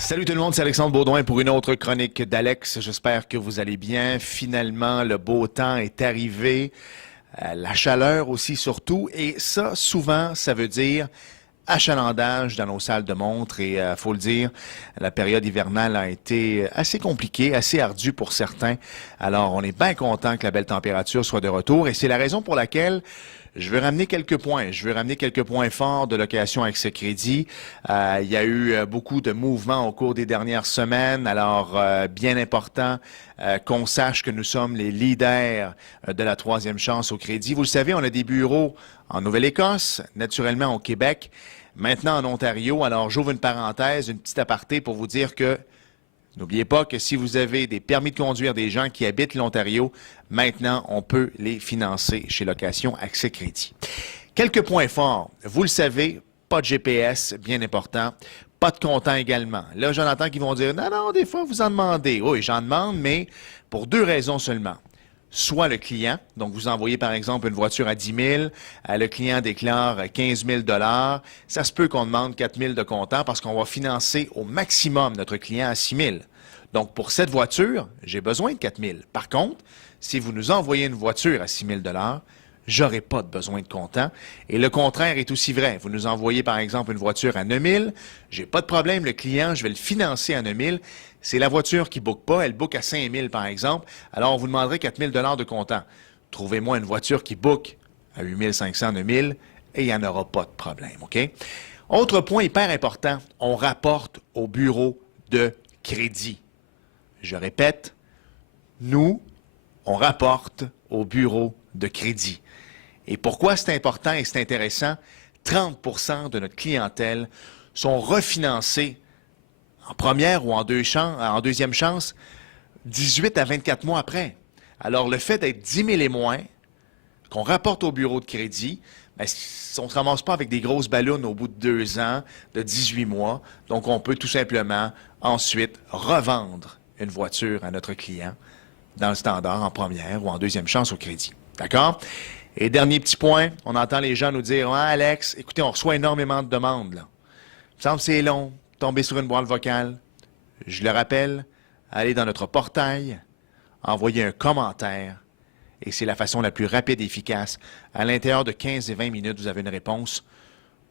Salut tout le monde, c'est Alexandre Baudouin pour une autre chronique d'Alex. J'espère que vous allez bien. Finalement, le beau temps est arrivé, la chaleur aussi surtout, et ça, souvent, ça veut dire achalandage dans nos salles de montre et faut le dire, la période hivernale a été assez compliquée, assez ardue pour certains. Alors, on est bien content que la belle température soit de retour et c'est la raison pour laquelle je veux ramener quelques points. Je veux ramener quelques points forts de location Accès Crédit. Il y a eu beaucoup de mouvements au cours des dernières semaines. Alors, bien important qu'on sache que nous sommes les leaders de la troisième chance au crédit. Vous le savez, on a des bureaux en Nouvelle-Écosse, naturellement au Québec, maintenant en Ontario. Alors, j'ouvre une parenthèse, une petite aparté pour vous dire que n'oubliez pas que si vous avez des permis de conduire des gens qui habitent l'Ontario, maintenant, on peut les financer chez Location Accès Crédit. Quelques points forts. Vous le savez, pas de GPS, bien important. Pas de comptant également. Là, j'en entends qui vont dire « Non, non, des fois, vous en demandez. » Oui, j'en demande, mais pour deux raisons seulement. Soit le client, donc vous envoyez par exemple une voiture à 10 000, le client déclare 15 000 $, ça se peut qu'on demande 4 000 de comptant parce qu'on va financer au maximum notre client à 6 000. Donc pour cette voiture, j'ai besoin de 4 000. Par contre, si vous nous envoyez une voiture à 6 000 $, j'aurai pas de besoin de comptant. Et le contraire est aussi vrai. Vous nous envoyez par exemple une voiture à 9 000, j'ai pas de problème, le client, je vais le financer à 9 000. C'est la voiture qui ne book pas, elle book à 5 000 par exemple, alors on vous demanderait 4 000 $ de comptant. Trouvez-moi une voiture qui book à 8 500, 9 000 et il n'y en aura pas de problème, OK? Autre point hyper important, on rapporte au bureau de crédit. Je répète, nous, on rapporte au bureau de crédit. Et pourquoi c'est important et c'est intéressant? 30 % de notre clientèle sont refinancés en première ou en deuxième chance, 18 à 24 mois après. Alors, le fait d'être 10 000 et moins, qu'on rapporte au bureau de crédit, bien, on ne se ramasse pas avec des grosses ballons au bout de 2 ans, de 18 mois. Donc, on peut tout simplement ensuite revendre une voiture à notre client dans le standard, en première ou en deuxième chance au crédit. D'accord? Et dernier petit point, on entend les gens nous dire « Ah, Alex, écoutez, on reçoit énormément de demandes. Là. Il me semble que c'est long. Tomber sur une boîte vocale. Je le rappelle, allez dans notre portail, envoyez un commentaire et c'est la façon la plus rapide et efficace. À l'intérieur de 15 et 20 minutes, vous avez une réponse.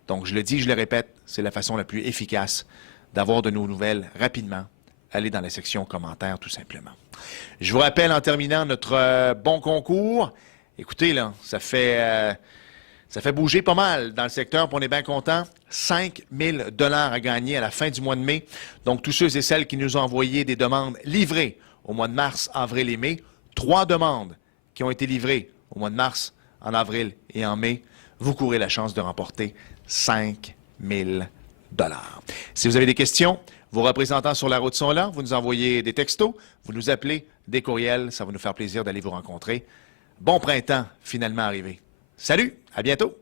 Donc, je le dis, je le répète, c'est la façon la plus efficace d'avoir de nos nouvelles rapidement. Allez dans la section commentaires, tout simplement. Je vous rappelle en terminant notre bon concours. Écoutez, là, ça fait bouger pas mal dans le secteur, puis on est bien content. 5 000 $ à gagner à la fin du mois de mai. Donc, tous ceux et celles qui nous ont envoyé des demandes livrées au mois de mars, avril et mai, 3 demandes qui ont été livrées au mois de mars, en avril et en mai, vous courez la chance de remporter 5 000 $. Si vous avez des questions, vos représentants sur la route sont là. Vous nous envoyez des textos, vous nous appelez, des courriels. Ça va nous faire plaisir d'aller vous rencontrer. Bon printemps, finalement arrivé. Salut, à bientôt!